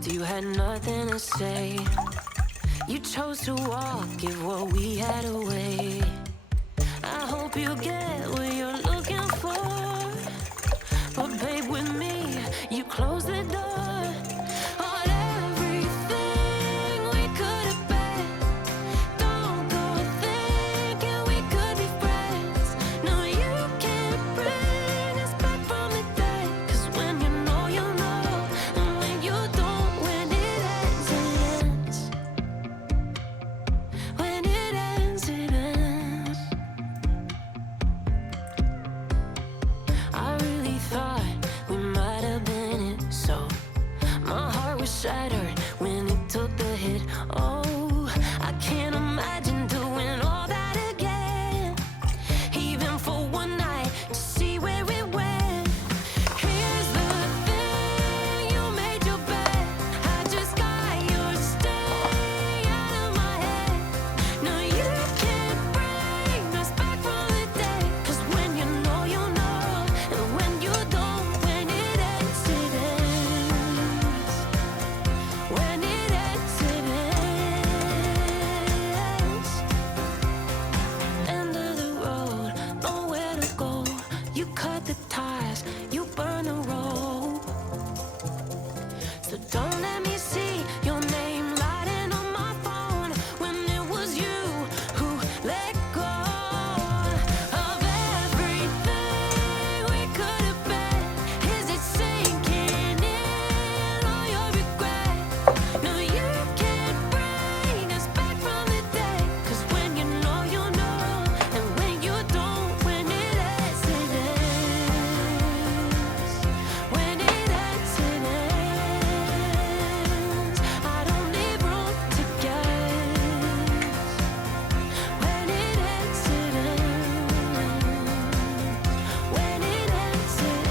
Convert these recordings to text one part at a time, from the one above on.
talked, you had nothing to say. You chose to walk, give what we had away. I hope you get what you're looking for. But babe, with me, you close the door on everything we could have been. Don't go thinking we could be friends. No, you can't bring us back from the dead. 'Cause when you know, you know. And when you don't, when it ends, it ends. When it ends, it ends. I really thought we might have been it, so my heart was shattered when it took the hit. Oh, I can't imagine doing all that again, even for one night to see where it went. Here's the thing, you made your bed, I just got your stay out of my head. No, you can't bring us back from the dead. 'Cause when you know, you know. And when you don't, when it ends, it ends. When it ends, it ends. End of the road, nowhere to go. You cut the ties, you burn the rope. So don't let me see your name lighting on my phone when it was you who let go of everything we could have been. Is it sinking in all your regret? No, you can't bring us back from the dead. 'Cause when you know, you know. And when you don't, when it ends, it ends. When it ends, it ends. I don't leave room to guess. When it ends, it ends. When it ends, it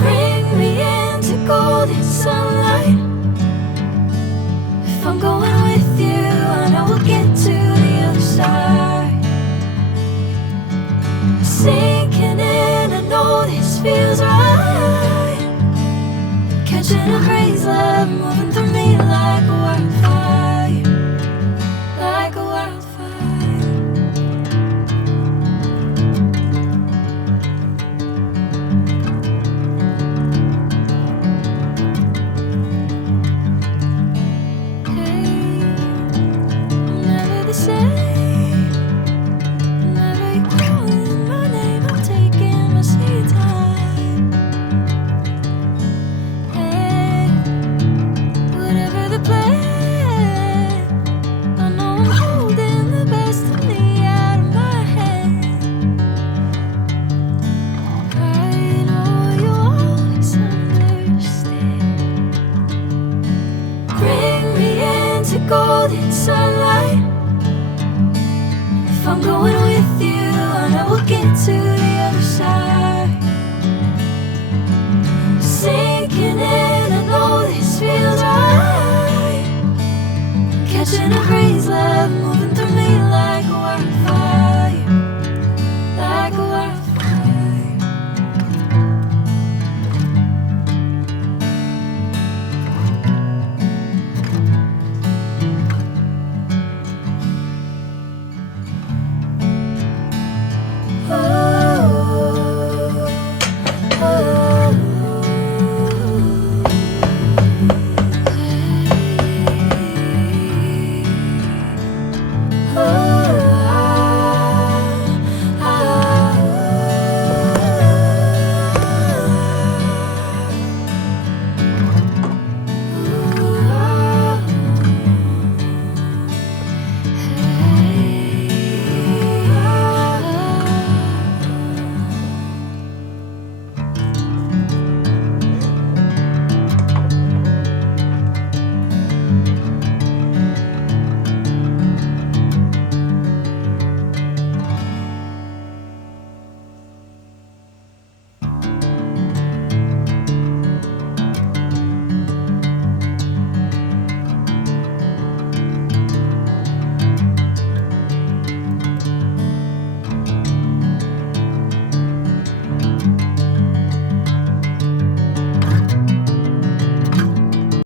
bring me into golden sunlight. If I'm going with you, I know we'll get to the other side. Sinking in, I know this feels right. Catching a crazy love moving through me like a wildfire. Like a wildfire. Never the same. Whenever you're calling my name, I'm taking my sweet time. Hey, whatever the plan, I know I'm holding the best of me out of my hand. I know you always understand. Bring me into golden sunlight. If I'm going with you, I know we'll get to the other side. Sinking in, I know this feels right. Catching a crazy love moving through me like a wildfire. Like a wildfire. Oh.